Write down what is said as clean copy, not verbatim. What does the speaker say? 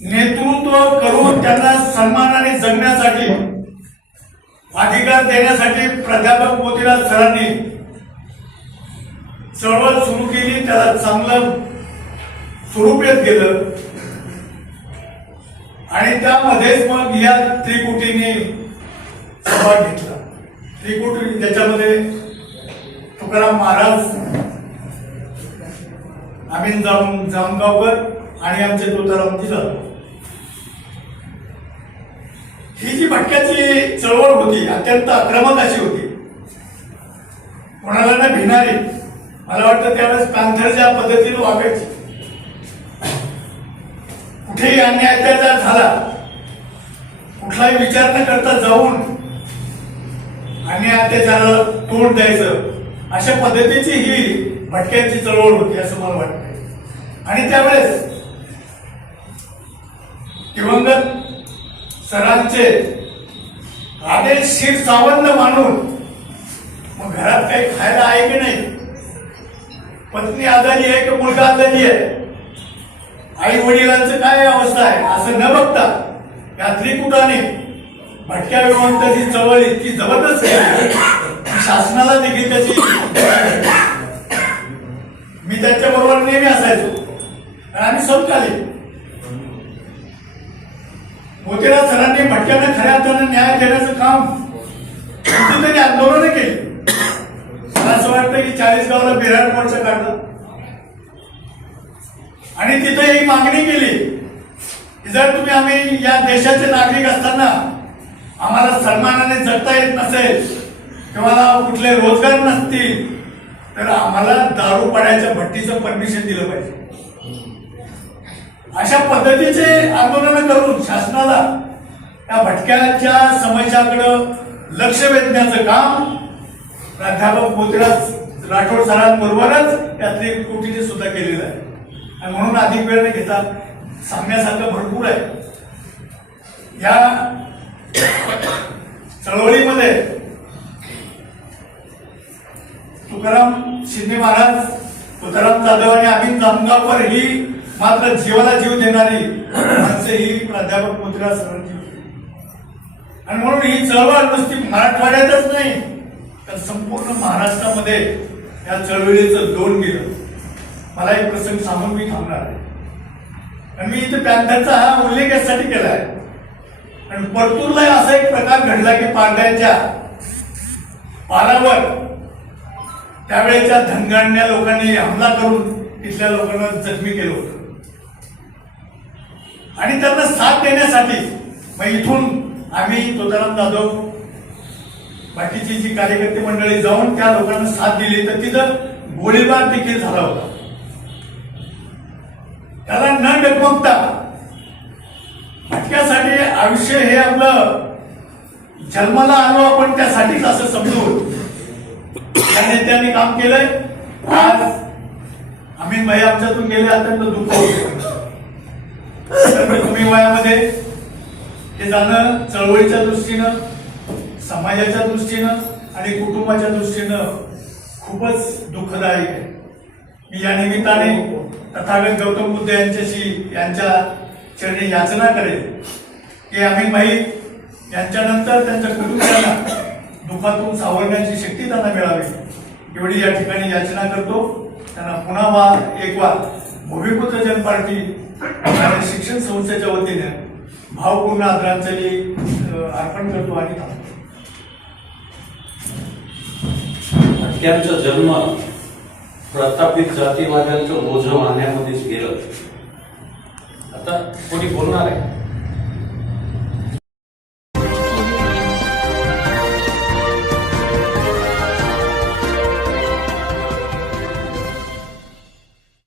नेतृत्व करून त्यांना सन्मानाने जगण्यासाठी अधिकार देण्यासाठी प्राध्यापक मोतीराज सरांनी चळवळ सुरू केली, त्याला चांगलं स्वरूप येत गेलं आणि त्यामध्येच मग या त्रिकुटीने सहभाग घेतला. त्रिकुटी ज्याच्यामध्ये तुकाराम महाराज, अमीन जामगावकर आणि आमचे तुकारामजी जाधव, ही जी भटक्याची चळवळ होती अत्यंत आक्रमक अशी होती, कोणाला न भिणारी. मला वाटतं त्यावेळेस पॅन्थरच्या पद्धतीने वागायची. कुठेही अन्याय अत्याचार झाला, कुठलाही विचार न करता जाऊन अन्याय अत्याचाराला तोंड द्यायचं, अशा पद्धतीची ही भटक्यांची चळवळ होती असं मला वाटतं. आणि त्यावेळेस दिवंगत सरांचे आदेश शिर सावंत मानून मग घरात काही खायला आहे की नाही, पत्नी आजारी आहे की मुलगा आजारी आहे, आई वडिलांचं काय अवस्था आहे असं न बघता या त्रिकुटाने भटक्या विरोधाची चळवळ इतकी जबरदस्त आहे, शासनाला देखील त्याची. मी त्याच्या बरोबर नेहमी असायचो आणि आम्ही समकालीन. मोतीराज सरांनी भटक्यांना खऱ्या अर्थाने न्याय देण्याचं काम कितीतरी आंदोलनं केली. मला असं वाटतं की 40 गावाला बिराड मोर्चा काढला आणि तिथे ही मागणी केली की जर तुम्ही आम्ही या देशाचे नागरिक असताना आम्हाला सन्मानाने जगता येत नसेल किंवा कुठले रोजगार नसतील तर आम्हाला दारू पाड्याच्या भट्टीचं परमिशन दिलं पाहिजे. अशा पद्धतीचे आंदोलन करून शासनाला या भटक्याच्या समस्याकडे लक्ष वेधण्याचं काम प्राध्यापक मोतीराज राठोड सरांबरोबरच या त्रिकुटीने सुद्धा केलेलं आहे. आणि म्हणून अधिक वेळ न घेता सांगण्यासारखं भरपूर आहे. या चळवळीमध्ये तुकाराम शिंदे महाराज, तुकाराम जाधव आणि अमीन जामगावकर ही मात्र जीवाला जीव देणारी माणसं ही प्राध्यापक मोतीराज सरांची होती. आणि म्हणून ही चळवळ नुसती मराठवाड्यातच नाही तर संपूर्ण महाराष्ट्रामध्ये या चळवळीचं दोन गेलं. मला एक प्रसंग सांगून मी थांबणार आहे. आणि मी इथे पॅन्थरचा हा उल्लेख यासाठी केला आहे. आणि परतूरला असा एक प्रकार घडला की पारड्यांच्या पारावर त्यावेळेच्या धनगांड्या लोकांनी हमला करून तिथल्या लोकांना जखमी केलं होतं. आणि त्यांना साथ देण्यासाठी मग इथून आम्ही तुकाराम जाधव बाकीची जी कार्यकर्ते मंडळी जाऊन त्या लोकांना साथ दिली तर तिथं गोळीबार देखील झाला होता. त्याला न डगमगता भटक्यासाठी आयुष्य हे आपलं जन्माला आलो आपण त्यासाठीच असं समजून त्या नेत्यांनी काम केलंय. आज अमीन भाई आमच्यातून गेले अत्यंत दुःख होतं. कमी वयामध्ये हे जाणं चळवळीच्या दृष्टीनं, समाजाच्या दृष्टीनं आणि कुटुंबाच्या दृष्टीनं खूपच दुःखदायक आहे. मी या निमित्ताने तथागत गौतम बुद्ध यांच्या चरणी याचना करेन की अमीन भाई यांच्यानंतर त्यांच्या कुटुंबियांना दुःखातून सावरण्याची शक्ती त्यांना मिळावी एवढी या ठिकाणी याचना करतो. त्यांना पुन्हा एक वार भूमिपुत्र जनपार्टी शिक्षण संस्थेच्या वतीने भावपूर्ण आदरांजली अर्पण करतो आणि थांबतो. भटक्यांचा जन्म प्रस्थापित जातीवाद्यांचं ओझं मानण्यामध्येच गेलं. आता कोणी बोलणार आहे